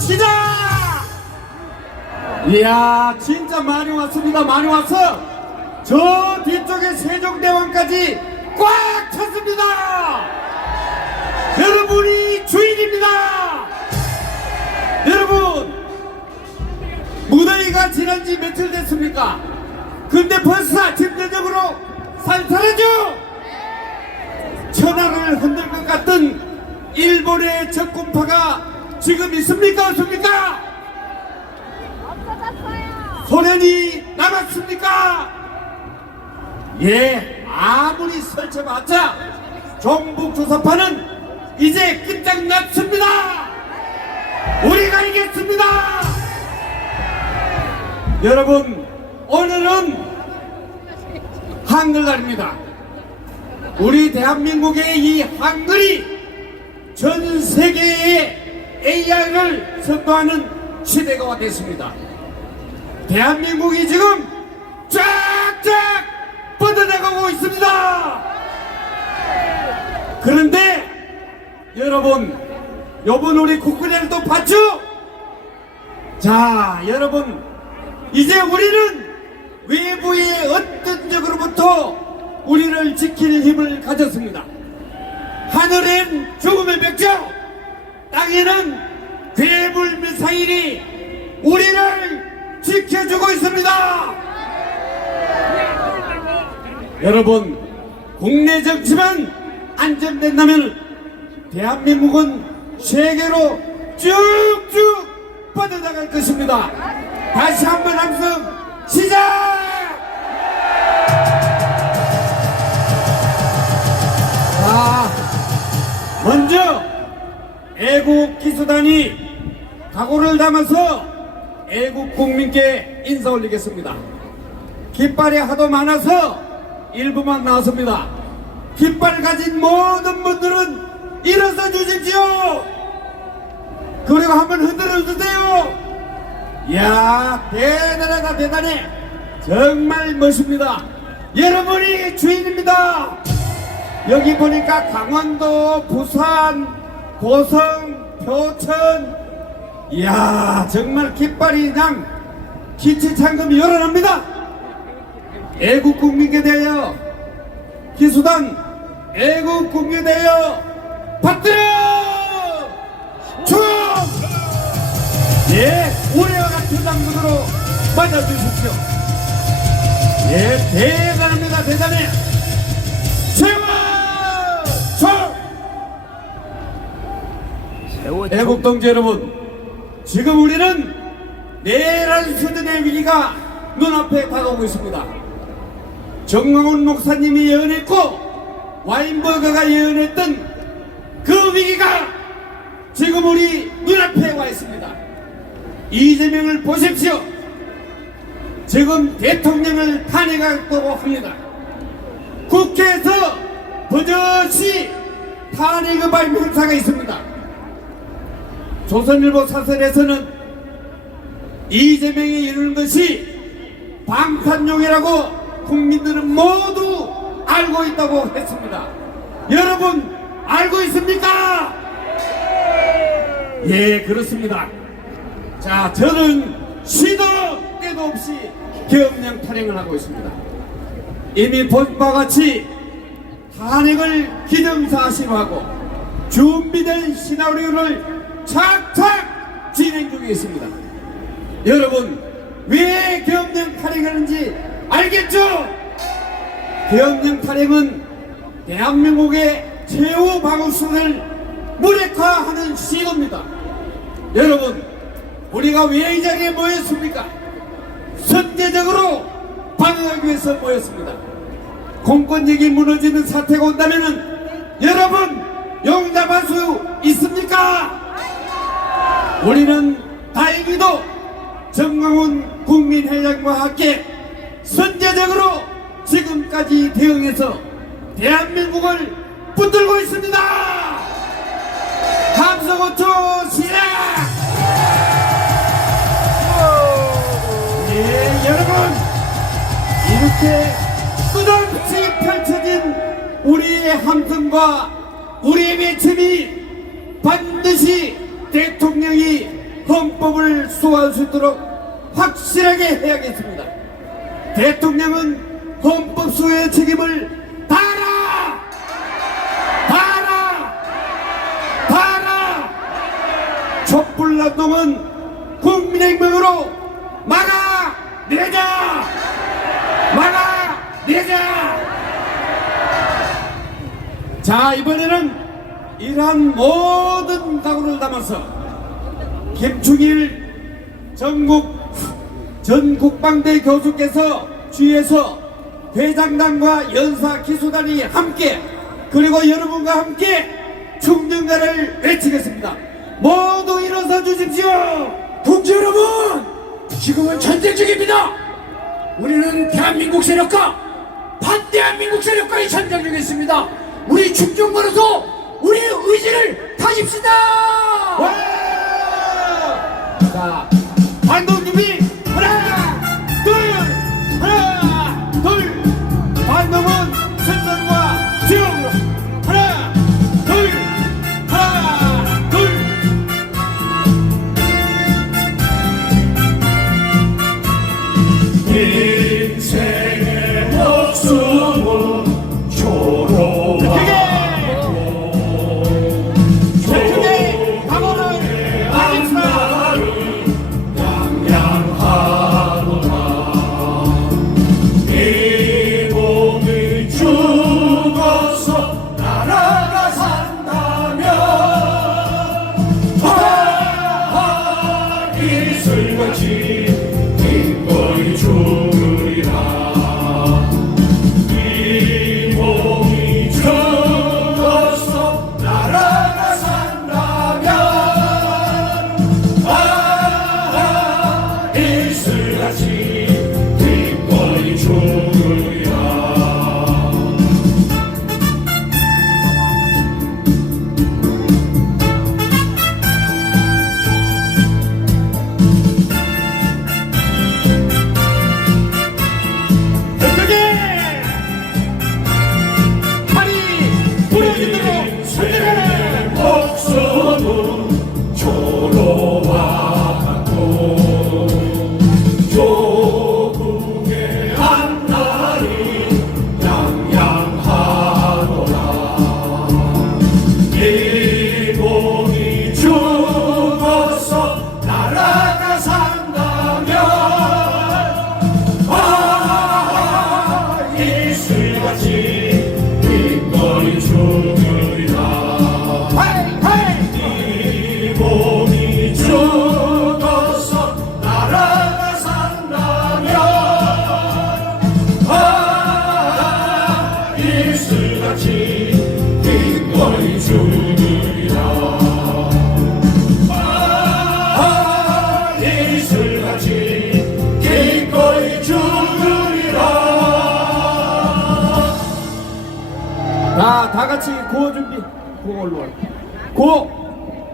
시작! 이야, 진짜 많이 왔습니다. 많이 왔어. 저 뒤쪽에 세종대왕까지 꽉 찼습니다. 여러분이 주인입니다. 여러분, 무더위가 지난 지 며칠 됐습니까? 근데 벌써 아침 저녁으로 살살하죠? 천하를 흔들 것 같던 일본의 적군파가 지금 있습니까? 없습니까? 소련이 남았습니까? 예, 아무리 설쳐봤자 종북조사파는 이제 끝장났습니다. 우리가 이겼습니다. 여러분, 오늘은 한글날입니다. 우리 대한민국의 이 한글이 전 세계의 AI를 선도하는 시대가 와 됐습니다. 대한민국이 지금 쫙쫙 뻗어나가고 있습니다. 그런데 여러분, 요번 우리 국군에도 봤죠? 자, 여러분, 이제 우리는 외부의 어떤 적으로부터 우리를 지키는 힘을 가졌습니다. 하늘엔 죽음의 벽죠, 땅에는 괴물 미사일이 우리를 지켜주고 있습니다. 여러분, 국내 정치만 안정된다면 대한민국은 세계로 쭉쭉 뻗어나갈 것입니다. 다시 한번 함성 시작! 자, 먼저 애국기수단이 각오를 담아서 애국 국민께 인사 올리겠습니다. 깃발이 하도 많아서 일부만 나왔습니다. 깃발 가진 모든 분들은 일어서 주십시오. 그리고 한번 흔들어 주세요. 이야, 대단하다, 대단해. 정말 멋집니다. 여러분이 주인입니다. 여기 보니까 강원도, 부산, 고성, 표천, 이야, 정말 깃발이 그냥 기치창금이 열어납니다. 애국국민께 대하여 기수단 애국국민에 대하여 받들어 총! 예, 올해와 같은 당분으로 맞아주십시오. 예, 대단합니다. 대단해. 최고! 애국동지 여러분, 지금 우리는 내란 수준의 위기가 눈앞에 다가오고 있습니다. 정광훈 목사님이 예언했고 와인버거가 예언했던 그 위기가 지금 우리 눈앞에 와 있습니다. 이재명을 보십시오. 지금 대통령을 탄핵하고 합니다. 국회에서 버젓이 탄핵의 발표사가 있습니다. 조선일보 사설에서는 이재명이 이루는 것이 방탄용이라고 국민들은 모두 알고 있다고 했습니다. 여러분, 알고 있습니까? 예, 그렇습니다. 자, 저는 시도 때도 없이 계엄령 탄핵을 하고 있습니다. 이미 본 바와 같이 탄핵을 기정사실로 하고 준비된 시나리오를 착착 진행 중에 있습니다. 여러분, 왜 계엄령 탄핵하는지 알겠죠? 계엄령 탄핵은 대한민국의 최후 방어수를 무력화하는 시도입니다. 여러분, 우리가 왜 이 자리에 모였습니까? 선제적으로 방어하기 위해서 모였습니다. 공권력이 무너지는 사태가 온다면 여러분 용납할 수 있습니까? 우리는 다행히도 정광훈 국민회장과 함께 선제적으로 지금까지 대응해서 대한민국을 붙들고 있습니다. 함성 5초 시작! 예, 여러분, 이렇게 끝없이 펼쳐진 우리의 함성과 우리의 외침이 반드시 대통령이 헌법을 수호할 수 있도록 확실하게 해야겠습니다. 대통령은 헌법 수호의 책임을 다하라! 다하라! 다하라! 촛불난 놈은 국민행명으로 막아내자! 막아내자! 자, 이번에는 이러한 모든 각오를 담아서 김충일 전 국방대 교수께서 주위에서 대장단과 연사 기수단이 함께 그리고 여러분과 함께 충전가를 외치겠습니다. 모두 일어서 주십시오. 동지 여러분, 지금은 전쟁 중입니다. 우리는 대한민국 세력과 반대한민국 세력과의 전쟁 중에 있습니다. 우리 충전 걸어서 우리의 의지를 다집시다. 자, 반동 준비. 하나, 둘, 하나, 둘. 반동은 천선과 지역으로. 하나, 둘, 하나, 둘. 인생의 목숨은 초로하고 크게 각오를 하겠습니다. 양양하노라. 이 몸이 죽어서 나라가 산다면 이슬같이 기꺼이 죽으리라. 이 몸이 죽어서 나라가 산다면 이슬같이 기꺼이 죽으리라. 크게 팔이 부러지도록 흔들어라. 목숨은 초로와 같고 조국의 한날이 양양하노라. 이 몸이 죽어서 나라가 산다면 이슬같이 기꺼이 죽으리라. 이 몸이 죽어서 나라가 산다면 이슬같이 기꺼이 죽으리라. 이슬같이 기꺼이 죽으리라. 자, 다 같이 구호 준비. 구호 올라와. 구호.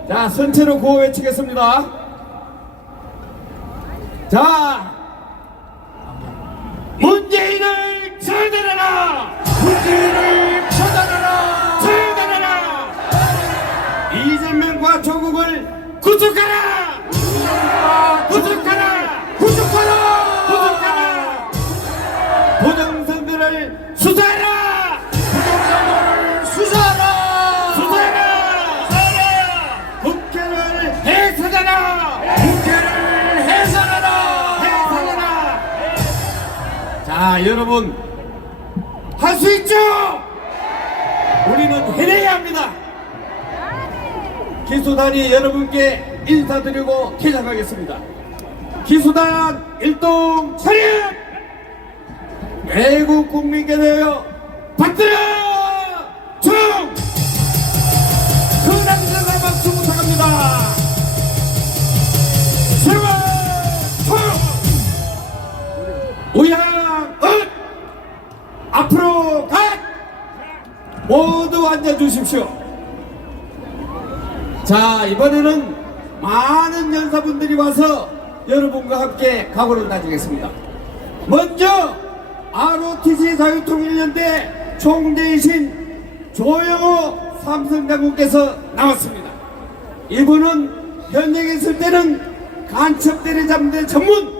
자, 선체로 구호 외치겠습니다. 자, 문재인을 처단하라. 문재인을 처단하라. 처단하라. 이재명과 조국을 구속하라. 구속하라. 구속하라. 구속하라. 부정선거를 수사하라. 부정선거를 수사하라. 수사하라. 수사하라. 국회를 해산하라. 국회를 해산하라. 해산하라. 자, 여러분 할 수 있죠? 우리는 해내야 합니다. 기수단이 여러분께 인사드리고 퇴장하겠습니다. 기수단 일동 차렷! 애국 국민께 대하여 받들어! 중! 근황전화 박수 부탁합니다. 세월! 우양! 은! 앞으로 가! 모두 앉아주십시오. 자, 이번에는 많은 연사분들이 와서 여러분과 함께 각오를 다지겠습니다. 먼저 ROTC 자유통일연대 총재이신 조영호 삼성장군께서 나왔습니다. 이분은 현역에 있을 때는 간첩대리 잠대 전문,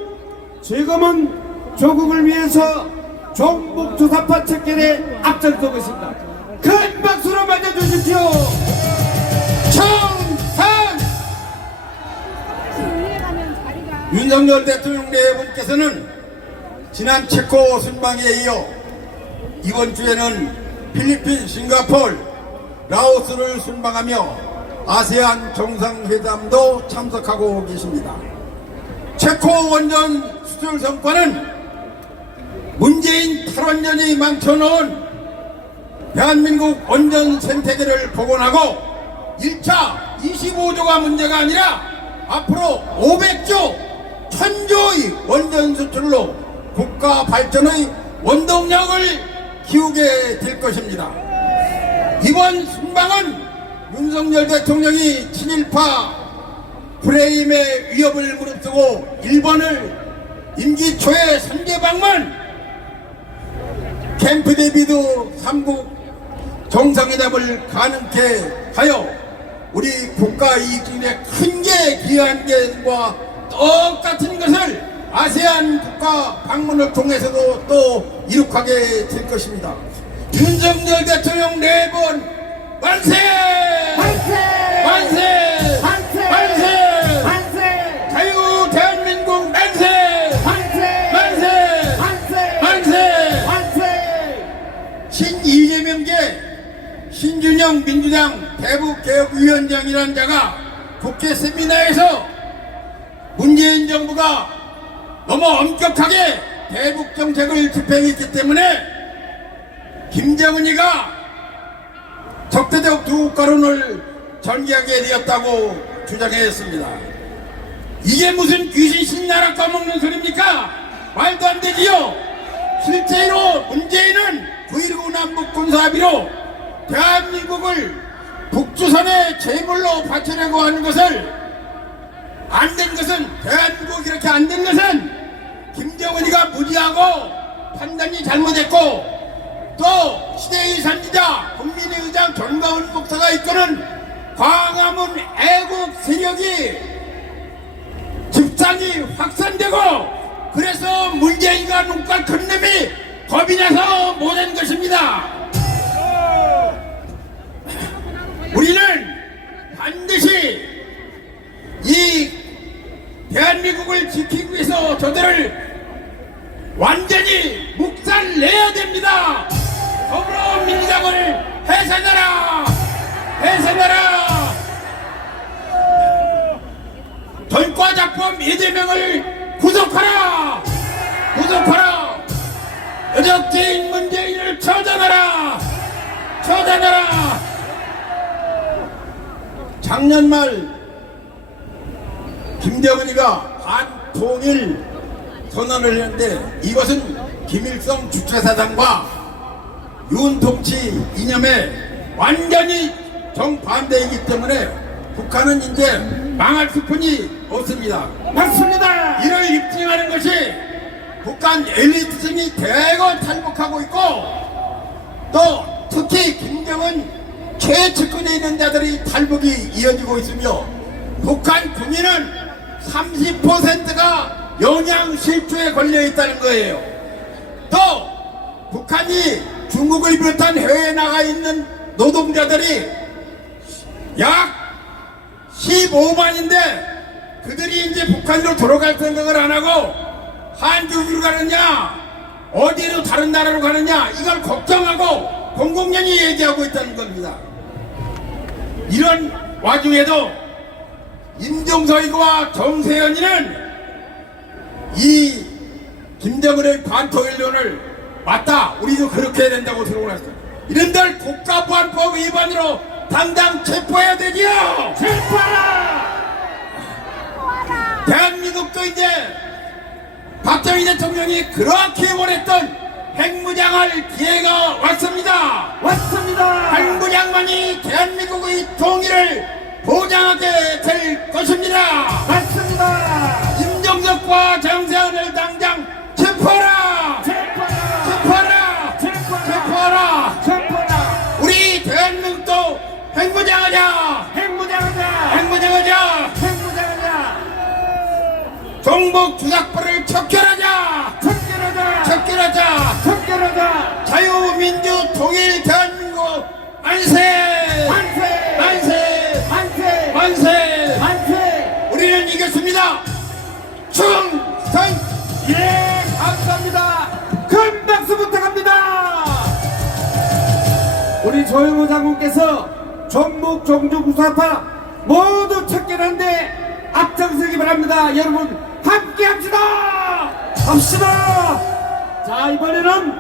지금은 조국을 위해서 종북조사파 척결에 앞장서고 있습니다. 큰 박수로 맞아주십시오. 청산! 윤석열 대통령 내분께서는 지난 체코 순방에 이어 이번 주에는 필리핀, 싱가포르, 라오스를 순방하며 아세안 정상회담도 참석하고 계십니다. 체코 원전 수출 성과는 문재인 8원년이 망쳐놓은 대한민국 원전 생태계를 복원하고 1차 25조가 문제가 아니라 앞으로 500조, 1000조의 원전 수출로 국가 발전의 원동력을 키우게 될 것입니다. 이번 순방은 윤석열 대통령이 친일파 프레임의 위협을 무릅쓰고 일본을 임기 초에 선제 방문, 캠프 데이비드 3국 정상회담을 가능케 하여 우리 국가 이익 중에 큰 게 기여한 것과 똑같은 것을 아세안 국가 방문을 통해서도 또 이룩하게 될 것입니다. 윤석열 대통령 내분 만세! 만세! 만세! 만세! 만세! 만세! 자유 대한민국 만세! 만세! 만세! 만세! 만세! 만세! 신이재명계 신준영 민주당 대북개혁위원장이라는 자가 국회 세미나에서 문재인 정부가 너무 엄격하게 대북정책을 집행했기 때문에 김정은이가 적대적 두국가론을 전개하게 되었다고 주장했습니다. 이게 무슨 귀신 신나라 까먹는 소리입니까? 말도 안 되지요. 실제로 문재인은 9.19 남북 군사합의로 대한민국을 북조선의 제물로 바치려고 하는 것을 안 된 것은, 대한민국이 이렇게 안 된 것은 김정은이가 무지하고 판단이 잘못했고, 또 시대의 선지자 국민의 의장 정가은 목사가 이끄는 광화문 애국 세력이 집단이 확산되고, 그래서 문재인과 눈깔 큰 놈이 겁이 나서 못한 것입니다. 우리는 반드시 이 대한민국을 지키기 위해서 저들을 완전히 묵살내야 됩니다. 더불어민주당을 해산하라! 해산하라! 전과자범 이재명을 구속하라! 구속하라! 여적죄인 문재인을 처단하라! 처단하라! 작년 말 김정은이가 반통일 선언을 했는데, 이것은 김일성 주체사상과 윤통치 이념에 완전히 정반대이기 때문에 북한은 이제 망할 수뿐이 없습니다. 맞습니다. 이를 입증하는 것이 북한 엘리트층이 대거 탈북하고 있고, 또 특히 김정은 최측근에 있는 자들이 탈북이 이어지고 있으며, 북한 국민은 30%가 영양실조에 걸려있다는 거예요. 또 북한이 중국을 비롯한 해외에 나가 있는 노동자들이 약 15만인데 그들이 이제 북한으로 돌아갈 생각을 안 하고 한국으로 가느냐 어디로 다른 나라로 가느냐 이걸 걱정하고 공공연히 얘기하고 있다는 겁니다. 이런 와중에도 임종석이와 정세현이는 이 김정은의 반통일론을 맞다, 우리도 그렇게 해야 된다고 들어오고 났어요. 이런들 국가보안법 위반으로 당장 체포해야 되지요. 체포하라! 대한민국도 이제 박정희 대통령이 그렇게 원했던 핵무장할 기회가 왔습니다. 왔습니다. 핵무장만이 대한민국의 통일을 보장하게 될 것입니다. 맞습니다. 임종석과 정세현을 당장 체포하라! 체포하라! 체포하라! 체포하라! 체포하라! 우리 대한민국도 핵무장하자! 핵무장하자! 핵무장하자! 핵무장! 동북 주작부를 척결하자. 척결하자. 척결하자. 척결하자. 자유민주 통일 대한민국 만세. 만세. 만세. 만세. 만세. 만세. 우리는 이겼습니다. 충성. 예, 감사합니다. 큰 박수 부탁합니다. 우리 조영호 장군께서 전북 종주 구사파 모두 척결하는데 앞장서기 바랍니다. 여러분 함께 합시다. 합시다. 자, 이번에는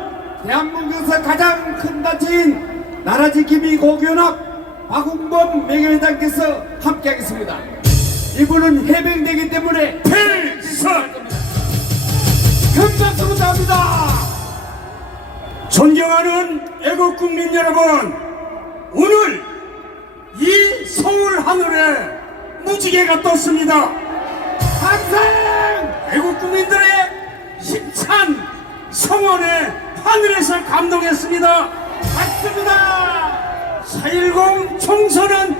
대한민국에서 가장 큰 단체인 나라지킴이 고교연합 박웅범 명예회장께서 함께 하겠습니다. 이분은 해병대이기 때문에 필선. 큰 박수 부탁합니다. 존경하는 애국국민 여러분, 오늘 이 서울 하늘에 무지개가 떴습니다. 항상 애국국민들의 힘찬 성원에 하늘에서 감동했습니다. 맞습니다. 4.10 총선은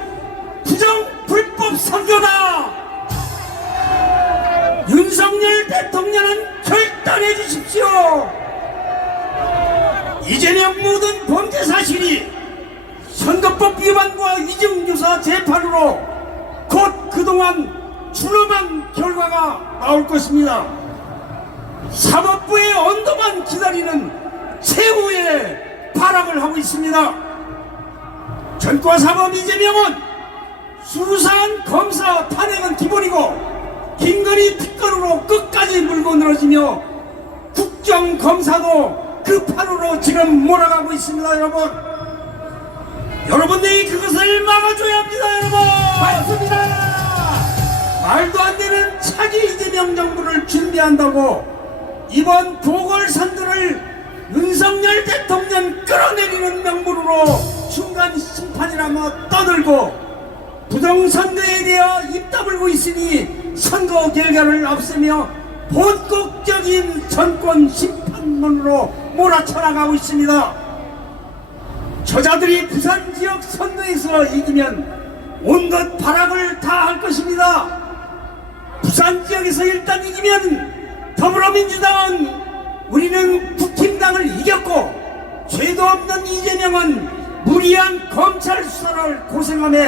부정 불법 선거다. 윤석열 대통령은 결단해 주십시오. 이재명 모든 범죄 사실이 선거법 위반과 위증교사 재판으로 곧 그동안 준엄한 결과가 나올 것입니다. 사법부의 언도만 기다리는 최후의 발악을 하고 있습니다. 전과사법 이재명은 수사한 검사 탄핵은 기본이고 김건희 특검으로 끝까지 물고 늘어지며 국정검사도 그 판으로 지금 몰아가고 있습니다. 여러분, 여러분들이 그것을 막아줘야 합니다. 여러분, 맞습니다. 말도 안 되는 차기 이재명 정부를 준비한다고 이번 보궐선거를 윤석열 대통령 끌어내리는 명분으로 중간 심판이라며 떠들고 부정선거에 대해 입 다물고 있으니 선거 결과를 없애며 본격적인 정권 심판론으로 몰아쳐나가고 있습니다. 저자들이 부산 지역 선거에서 이기면 온갖 발악을 다 할 것입니다. 부산 지역에서 일단 이기면 더불어민주당은 우리는 국힘당을 이겼고 죄도 없는 이재명은 무리한 검찰 수사를 고생하며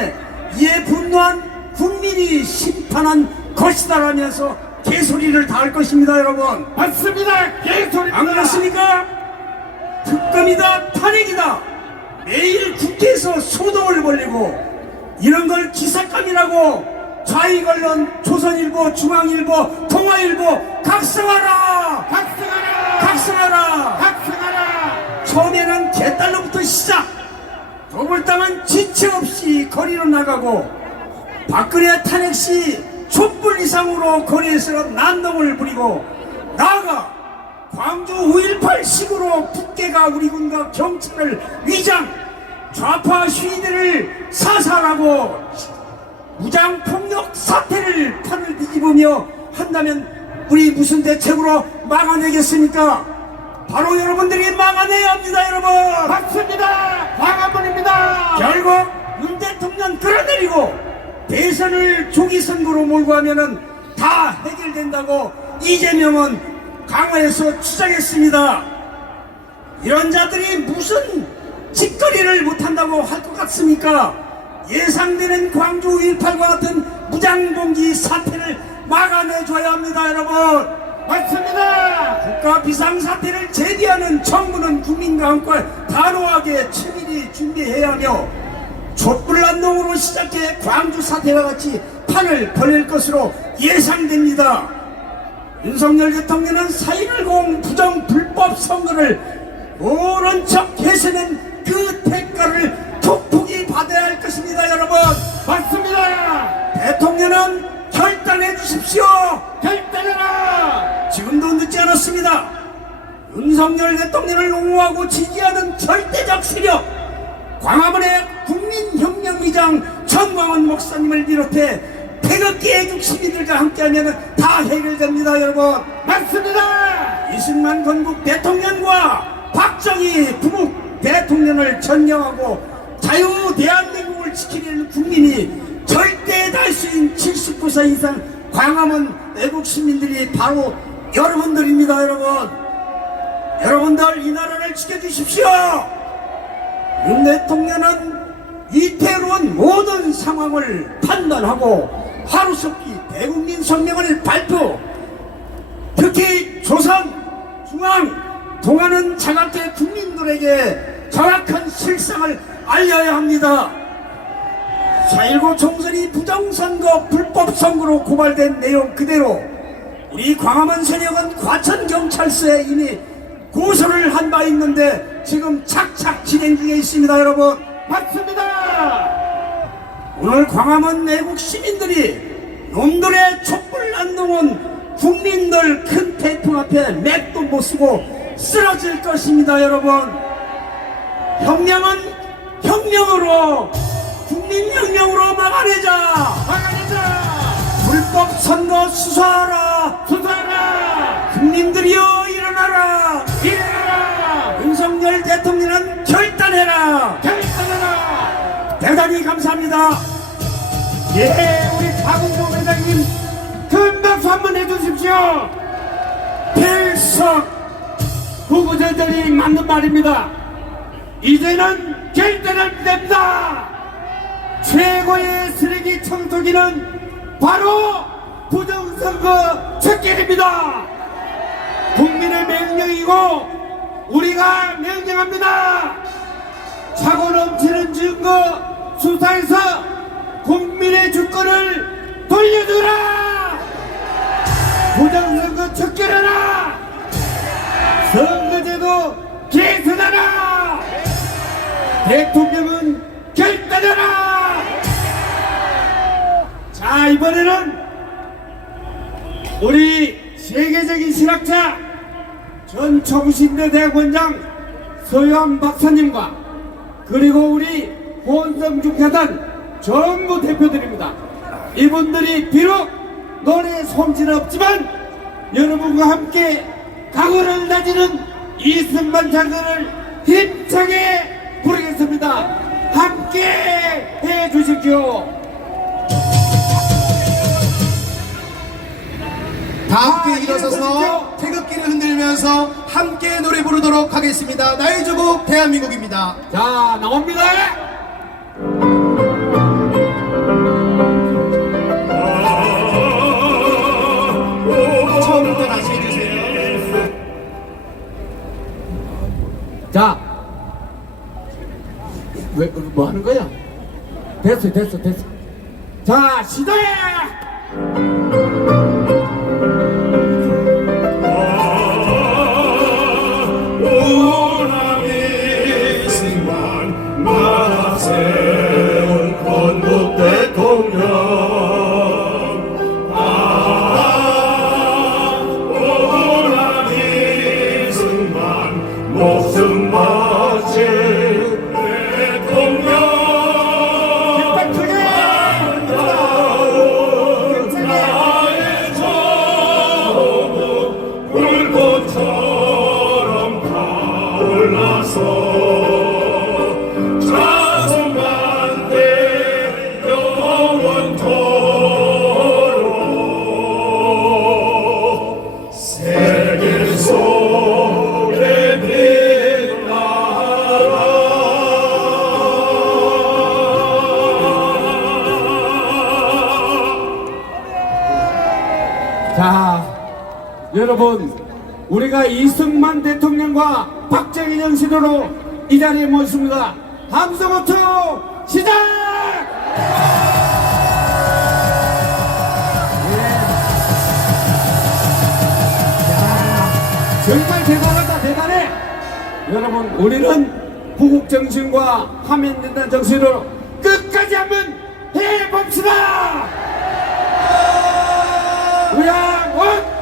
이에 분노한 국민이 심판한 것이다라면서 개소리를 다 할 것입니다. 여러분, 맞습니다. 개소리입니다. 안 그렇습니까? 특검이다, 탄핵이다, 매일 국회에서 소동을 벌이고 이런 걸 기사감이라고 좌익 언론 조선일보, 중앙일보, 동아일보 각성하라! 각성하라. 각성하라! 각성하라. 처음에는 개딸로부터 시작. 더불당은 지체 없이 거리로 나가고 박근혜 탄핵 시 촛불 이상으로 거리에서 난동을 부리고 나아가 광주 5.18 식으로 북괴가 우리 군과 경찰을 위장, 좌파 시위대를 사살하고 무장폭력 사태를 판을 뒤집으며 한다면 우리 무슨 대책으로 막아내겠습니까? 바로 여러분들이 막아내야 합니다. 여러분, 맞습니다. 광화문입니다. 결국 윤 대통령 끌어내리고 대선을 조기 선거로 몰고 가면은 다 해결된다고 이재명은 강화에서 주장했습니다. 이런 자들이 무슨 짓거리를 못한다고 할 것 같습니까? 예상되는 광주 5.18과 같은 무장봉기 사태를 막아내줘야 합니다. 여러분, 맞습니다. 국가 비상사태를 제기하는 정부는 국민과 함께 단호하게 치밀히 준비해야 하며 촛불난동으로 시작해 광주 사태와 같이 판을 벌일 것으로 예상됩니다. 윤석열 대통령은 4.10 부정 불법 선거를 모른 척 해서는 그 대가를 톡톡히 받아야 할 것입니다. 여러분, 맞습니다. 대통령은 결단해 주십시오. 결단해라. 지금도 늦지 않았습니다. 윤석열 대통령을 옹호하고 지지하는 절대적 세력 광화문의 국민혁명의장 전광훈 목사님을 비롯해 태극기 애국 시민들과 함께하면 다 해결됩니다. 여러분, 맞습니다. 이승만 건국 대통령과 박정희 부국 대통령을 존경하고 자유 대한민국을 지키려는 국민이 절대 다수인 79세 이상 광화문 애국 시민들이 바로 여러분들입니다. 여러분들 이 나라를 지켜주십시오. 윤 대통령은 위태로운 모든 상황을 판단하고 하루속히 대국민 성명을 발표, 특히 조선, 중앙, 동아는 장학계 국민들에게 정확한 실상을 알려야 합니다. 4.19 총선이 부정선거, 불법선거로 고발된 내용 그대로 우리 광화문 세력은 과천경찰서에 이미 고소를 한 바 있는데 지금 착착 진행 중에 있습니다. 여러분, 맞습니다. 오늘 광화문 내국 시민들이 놈들의 촛불 안 놓은 국민들 큰 태풍 앞에 맥도 못 쓰고 쓰러질 것입니다. 여러분, 혁명은 혁명으로, 국민혁명으로 막아내자. 불법 선거 수사하라. 국민들이여 일어나라. 윤석열 대통령은 결단해라. 대단히 감사합니다. 예, 우리 박은종 회장님 큰 박수 한번 해주십시오. 필석 후보자들이 맞는 말입니다. 이제는 결단할 때입니다. 최고의 쓰레기 청소기는 바로 부정선거 척결입니다. 국민의 명령이고 우리가 명령합니다. 차고 넘치는 증거 수사해서 국민의 주권을 돌려주라. 부정선거 척결하라. 선거제도 개선하라. 대통령은 결단하라. 자, 이번에는 우리 세계적인 실학자 전 청신대 대학원장 서유한 박사님과 그리고 우리 혼성중사단 전부 대표들입니다. 이분들이 비록 노래 솜씨는 없지만 여러분과 함께 각오를 다지는 이승만 장군을 힘차게 부르겠습니다. 함께 해주십시오. 다 함께 일어서서 태극기를 흔들면서 함께 노래 부르도록 하겠습니다. 나의 조국 대한민국입니다. 자, 나옵니다. 처음부터 다시 해주세요. 자, 왜, 뭐 하는 거야? 됐어. 자, 시도해! 자, 여러분, 우리가 이승만 대통령과 박정희 정신으로 이 자리에 모였습니다. 함성호투 시작! 정말 대단해. 여러분, 우리는 부국 정신과 하면 된다는 정신으로 끝까지 한번 해봅시다. 우양원!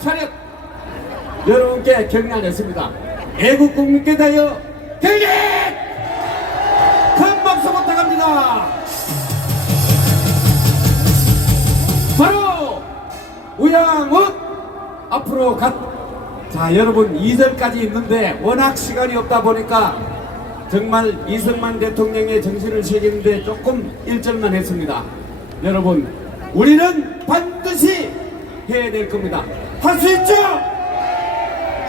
차례. 여러분께 격려하겠습니다. 애국 국민께 대하여 격려! 큰 박수 부탁합니다. 바로 우양원 앞으로 자, 여러분 2절까지 있는데 워낙 시간이 없다 보니까 정말 이승만 대통령의 정신을 새기는데 조금 1절만 했습니다. 여러분, 우리는 반드시 해야 될 겁니다. 할 수 있죠?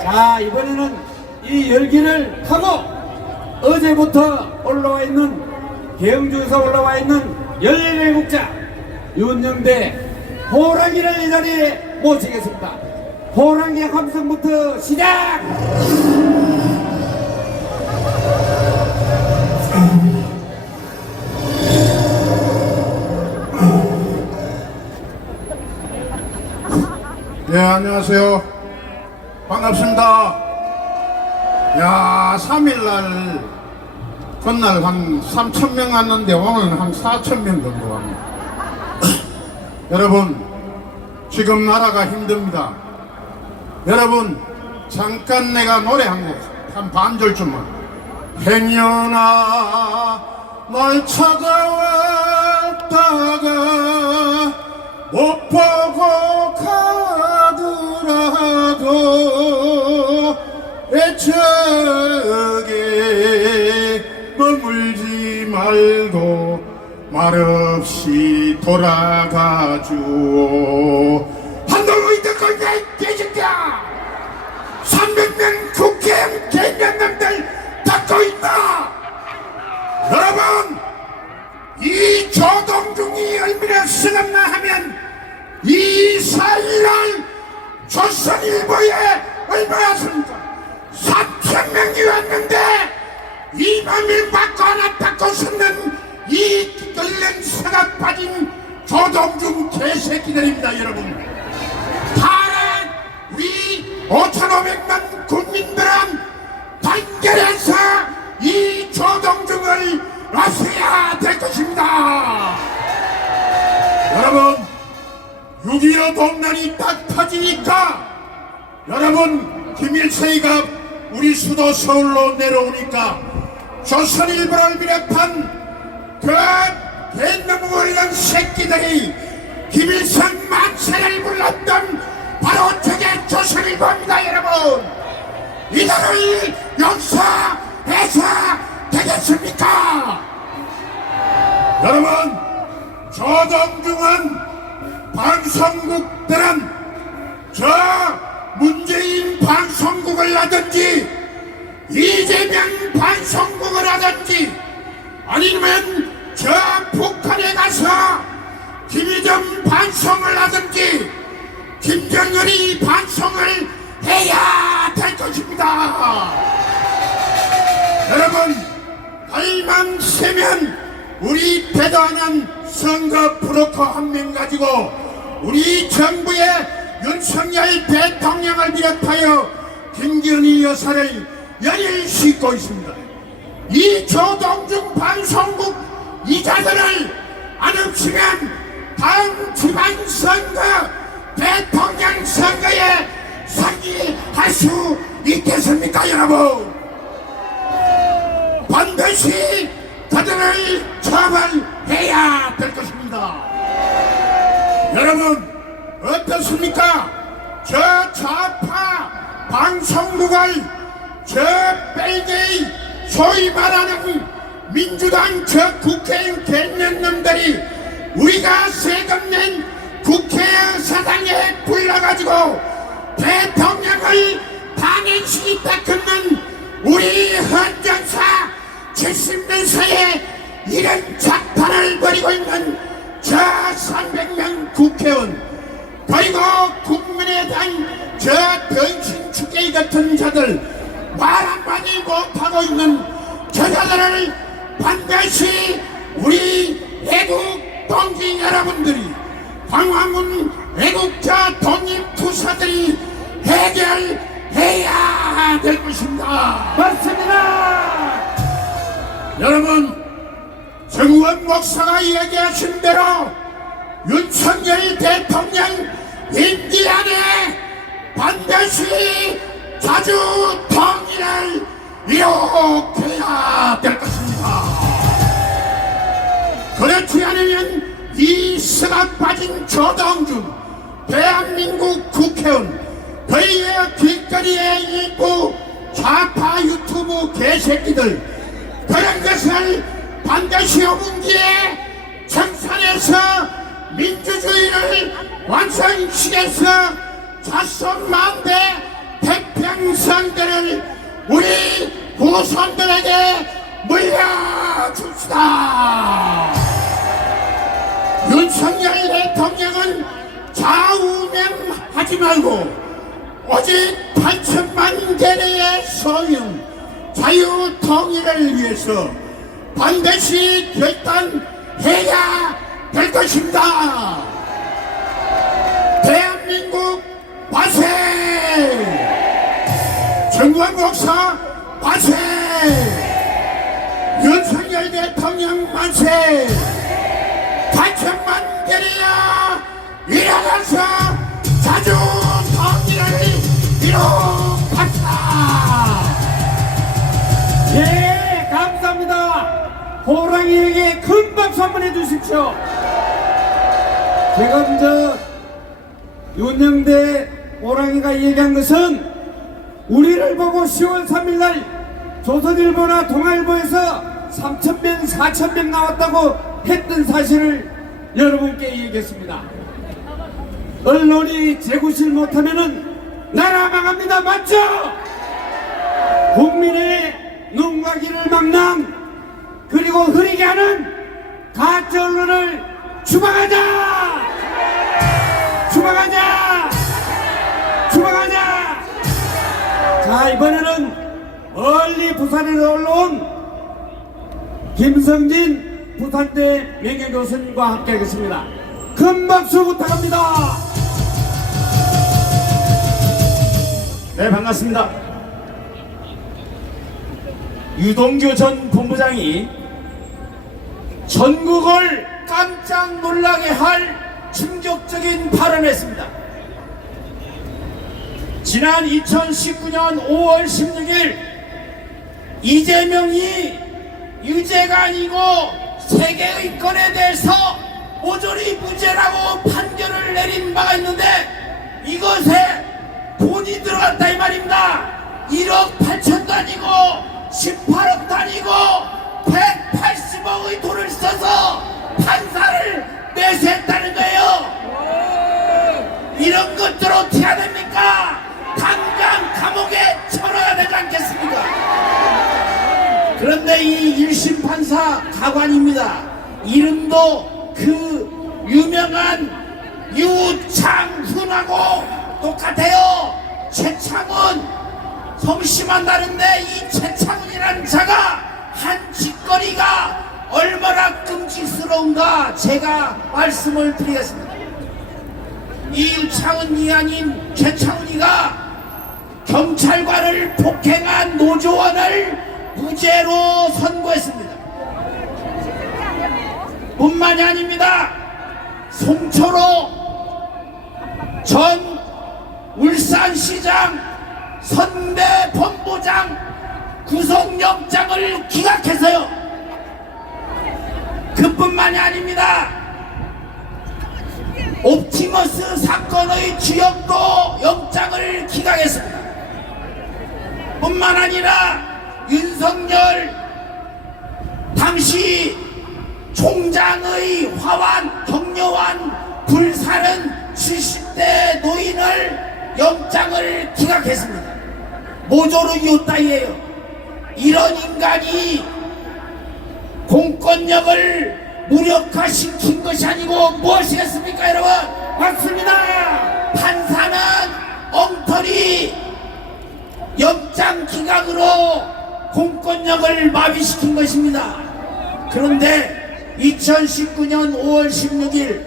자, 이번에는 이 열기를 타고 어제부터 올라와 있는 계영주에서 올라와 있는 14국자 윤영대 호랑이를 이 자리에 모시겠습니다. 호랑이 함성부터 시작! 네, 안녕하세요. 반갑습니다. 야, 3일날 전날 한 3,000명 왔는데 오늘은 한 4,000명 정도 왔네요. 여러분, 지금 나라가 힘듭니다. 여러분, 잠깐 내가 노래 한 곡 한 반절쯤만. 행여나 날 찾아왔다가 못 보고 가더라도 애착에 머물지 말고 말없이 돌아가 주오. 한동의 덕분에 개새끼야 300명 국회의원 개념놈들 듣고 있다. 여러분, 이 조동중이 얼마나 쓰겁나 하면 이 4일날 조선일보에 얼마였습니까? 3,000명이 왔는데 이 맘을 받고 하나 받고 쓰는 이 끓는 새가 빠진 조동중 개새끼들입니다. 여러분, 다른 우리 5,500만 국민들은 단결해서 이 조동중을 놨어야 될 것입니다. 여러분, 6.25 동란이 딱 터지니까 여러분, 김일성이가 우리 수도 서울로 내려오니까 조선일보를 비롯한 그 개놈어리는 새끼들이 김일성 만세를 불렀던 바로 저게 조선일보입니다. 여러분, 이들을 용서해서 되겠습니까? 여러분, 조동중은 방송국들은 저 문재인 방송국을 하든지 이재명 방송국을 하든지 아니면 저 북한에 가서 김일성 방송을 하든지 김정은이 방송을 해야 될 것입니다. 여러분, 달만 세면 우리 대단한 선거 브로커 한 명 가지고 우리 정부의 윤석열 대통령을 비롯하여 김건희 여사를 연일 싣고 있습니다. 이 조동중 방송국 이자들을 안 없으면 다음 지방선거 대통령 선거에 상의할 수 있겠습니까? 여러분, 반드시 그들을 처벌해야 될 것입니다. 여러분, 어떻습니까? 저 좌파 방송국을 저 빨개이 소위 말하는 민주당 저 국회의원 개념놈들이 우리가 세금 낸 국회의사당에 불러가지고 대통령을 당연시키다 끊는 우리 헌정사 70년 사이에 이런 작판을 벌이고 있는 저 300명 국회의원, 그리고 국민의당 저 병신 축제이 같은 자들, 말 한마디 못하고 있는 저자들을 반드시 우리 애국 동지 여러분들이, 광화문 애국자 독립투사들이 해결해야 될 것입니다. 맞습니다. 여러분, 정우원 목사가 얘기하신 대로 윤석열 대통령 임기 안에 반드시 자주 통일을 이룩해야 될 것입니다. 그렇지 않으면 이 스가 빠진 조동중 대한민국 국회의원, 그의 길거리의 일부 좌파 유튜브 개새끼들, 그런 것을 반드시 5분기에 청산해서 민주주의를 완성시켜서 자손만대 태평성대를 우리 후손들에게 물려줍시다. 윤석열 대통령은 좌우명하지 말고 오직 8천만 개의 소유 자유통일을 위해서 반드시 결단해야 될 것입니다. 대한민국 만세! 정관 목사 만세! 윤석열 대통령 만세! 8천만 개리야 일어나서 자주통일을 이루어갑시다. 예, 감사합니다. 호랑이에게 큰 박수 한번 해주십시오. 지금 윤영대 호랑이가 얘기한 것은 우리를 보고 10월 3일날 조선일보나 동아일보에서 3,000명, 4,000명 나왔다고 했던 사실을 여러분께 얘기했습니다. 언론이 재구실 못하면은 나라 망합니다. 맞죠? 국민의 눈과 귀를 막는 그리고 흐리게 하는 가짜 언론을 추방하자! 추방하자! 추방하자! 자, 이번에는 멀리 부산에서 올라온 김성진 부산대 명예교수님과 함께 하겠습니다. 큰 박수 부탁합니다. 네, 반갑습니다. 유동규 전 본부장이 전국을 깜짝 놀라게 할 충격적인 발언을 했습니다. 지난 2019년 5월 16일 이재명이 유죄가 아니고 세계의 건에 대해서 모조리 무죄라고 판결을 내린 바가 있는데 이것에 돈이 들어갔다 이 말입니다. 1억 8천도 아니고 18억도 아니고 180억의 돈을 써서 판사를 매수했다는 거예요. 이런 것들 어떻게 해야 됩니까? 당장 감옥에 쳐넣어야 되지 않겠습니까? 그런데 이 1심 판사 가관입니다. 이름도 그 유명한 유창훈하고 똑같아요. 최창훈 성씨만 다른데 이 최창훈이라는 자가 한 짓거리가 얼마나 끔찍스러운가 제가 말씀을 드리겠습니다. 이 유창훈이 아닌 최창훈이가 경찰관을 폭행한 노조원을 무죄로 선고했습니다. 뿐만이 아닙니다. 송철호 전 울산시장 선대 본부장 구속영장을 기각해서요. 그뿐만이 아닙니다. 옵티머스 사건의 주역도 영장을 기각했습니다. 뿐만 아니라 윤석열 당시 총장의 화환, 경려환 불사른 70대 노인을 영장을 기각했습니다. 모조로 이웃다이에요. 이런 인간이 공권력을 무력화시킨 것이 아니고 무엇이겠습니까 여러분? 맞습니다. 판사는 엉터리 영장 기각으로 공권력을 마비시킨 것입니다. 그런데 2019년 5월 16일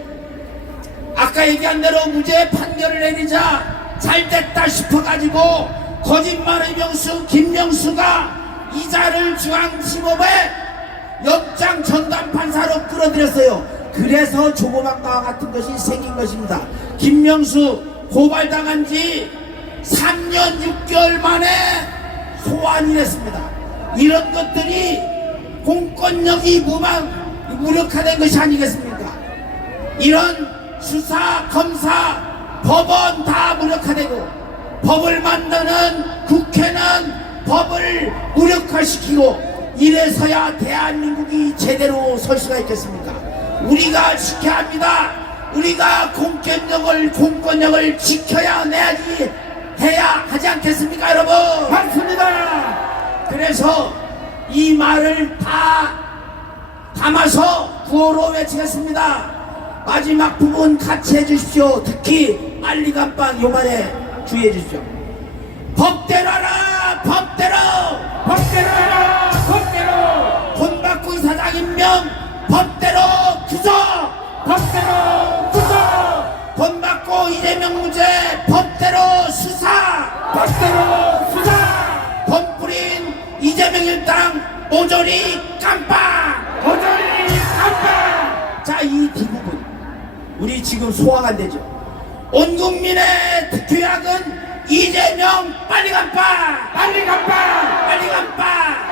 아까 얘기한 대로 무죄 판결을 내리자 잘됐다 싶어가지고 거짓말의 명수 김명수가 이자를 중앙지법에 영장 전담 판사로 끌어들였어요. 그래서 조고박과와 같은 것이 생긴 것입니다. 김명수 고발당한 지 3년 6개월 만에 소환이 됐습니다. 이런 것들이 공권력이 무력화된 것이 아니겠습니까? 이런 수사, 검사, 법원 다 무력화되고 법을 만드는 국회는 법을 무력화시키고 이래서야 대한민국이 제대로 설 수가 있겠습니까? 우리가 지켜야 합니다. 우리가 공권력을 지켜야 해야 하지 않겠습니까, 여러분? 맞습니다. 그래서 이 말을 다 담아서 구호로 외치겠습니다. 마지막 부분 같이 해주십시오. 특히 빨리감빵 요만에 주의해 주십시오. 법대로 하라, 법대로! 법대로 해라, 법대로. 돈 받고 사장 임명 법대로 구속! 법대로 구속. 돈 받고 이재명 문제 법대로 수사! 법대로 수사. 돈 뿌린 이재명 일당 모조리 깜빡! 모조리 깜빡. 자, 이 뒷부분 우리 지금 소화가 안 되죠. 온 국민의 득표약은 이재명 빨리 감빵! 빨리 깜빡. 빨리 감빵!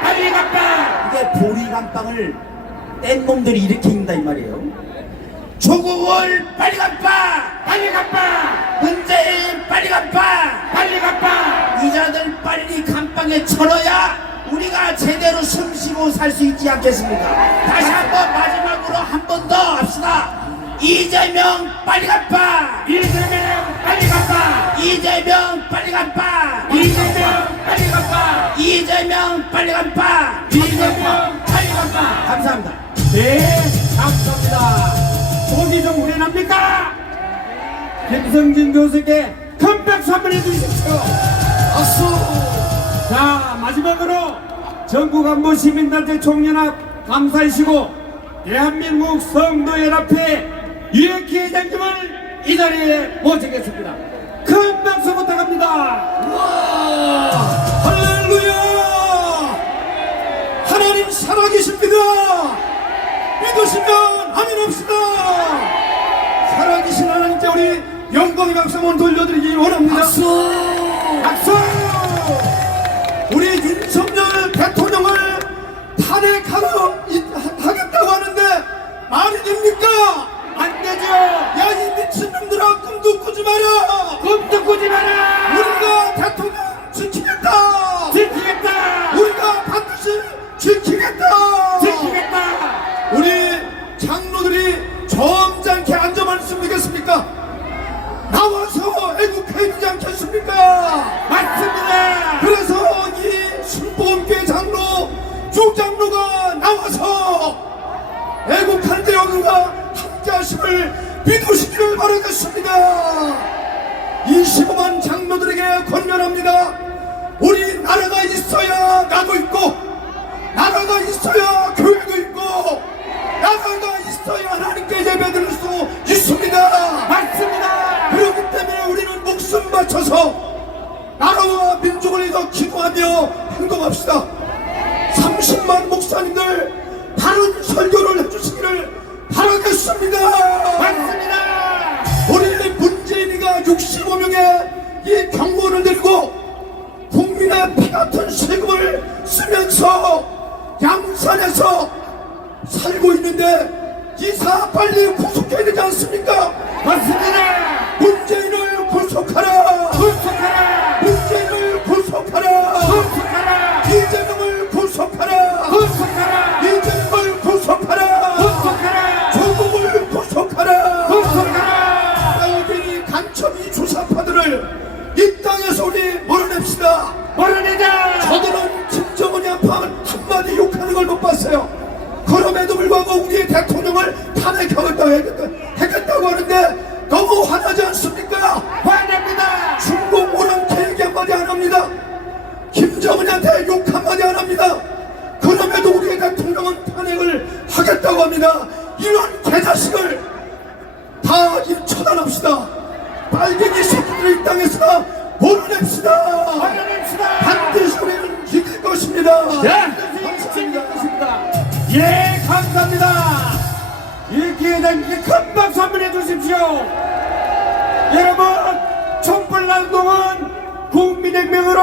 빨리 깜빡. 이게 보리 감빵을 뗀 놈들이 이렇게 입는다 이 말이에요. 조국을 빨리 감빵! 빨리 깜빡. 문재인 빨리 감빵! 빨리 깜빡. 이자들 빨리 감방에 쳐넣어야 우리가 제대로 숨쉬고 살 수 있지 않겠습니까? 다시 한번 마지막으로 한 번 더 합시다. 이재명 빨리 감방! 이재명 빨리 깜빡. 이재명 빨리 감방! 이재명 빨리 깜빡. 이재명 빨리 감방! 이재명 빨리 깜빡. 감사합니다. 네, 감사합니다. 보기 좀 후련합니까? 김성진 교수께 큰 박수 한번 해주십시오. 박수. 자, 마지막으로 전국 안보 시민단체 총연합 감사이시고 대한민국 성도연합회 유해키 회장님을 이 자리에 모시겠습니다. 큰 박수 부탁합니다. 할렐루야. 하나님 살아계십니다. 믿으시면 아멘합시다. 살아계신 하나님께 우리 영광의 박수 한번 돌려드리기 원합니다. 박수. 우리 윤석열 대통령을 탄핵하겠다고 하는데 말이 됩니까? 안 되죠. 야, 이 미친놈들아, 꿈도 꾸지 마라. 꿈도 꾸지 마라. 우리가 대통령 지키겠다. 지키겠다. 우리가 반드시 지키겠다. 지키겠다. 우리 장로들이 점잖게 앉아만 있으면 되겠습니까? 나와서 애국해야 되지 않겠습니까? 맞습니다. 그래서 이 순복음교회 장로, 주장로가 나와서 애국할 때 여러분과 함께 하심을 믿으시기를 바라겠습니다. 25만 장로들에게 권면합니다. 우리 나라가 있어야 나도 있고, 나라가 있어야 교회도 있고, 나라가 있어야 하나님께 예배드릴 수 있습니다. 맞습니다. 그렇기 때문에 우리는 목숨 바쳐서 나라와 민족을 위해서 기도하며 행동합시다. 30만 목사님들 바른 설교를 해주시기를 바라겠습니다. 맞습니다. 우리 문재인이가 65명의 이 경고를 내리고 국민의 피 같은 세금을 쓰면서 양산에서 살고 있는데 이사 빨리 구속해야 되지 않습니까? 맞습니다. 문재인을 구속하라. 구속하라. 문재인을 구속하라. 구속하라. 이재명을 구속하라. 구속하라. 이재명을 구속하라. 구속하라. 조국을 구속하라. 구속하라. 빨갱이 간첩이 주사파들을 이 땅에서 우리 몰아냅시다. 몰아내자. 저들은 김정은이 한마디 욕하는 걸 못 봤어요. 그럼에도 불구하고 우리의 대통령을 탄핵하겠다고 하는데 너무 화나지 않습니까? 화냅니다. 중국 오랑캐 얘기 한마디 안 합니다. 김정은한테 욕 한마디 안 합니다. 그럼에도 우리의 대통령은 탄핵을 하겠다고 합니다. 이런 개자식을 다 처단합시다. 빨갱이 새끼들을 이 땅에서 몰아냅시다. 몰아냅시다. 반드시 우리는 이길 것입니다. 감사합니다. 예, 감사합니다. 이렇게 회장님께 큰 박수 한번 해주십시오. 여러분, 촛불난동은 국민혁명으로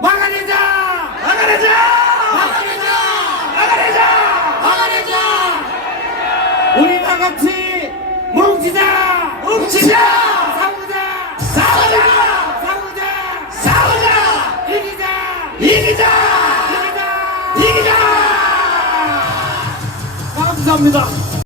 막아내자! 막아내자! 막아내자! 막아내자! 막아내자! 우리 다 같이 뭉치자! 뭉치자! 싸우자! 싸우자! 싸우자! 싸우자! 이기자! 이기자! 이기자! 이기자! 감사합니다.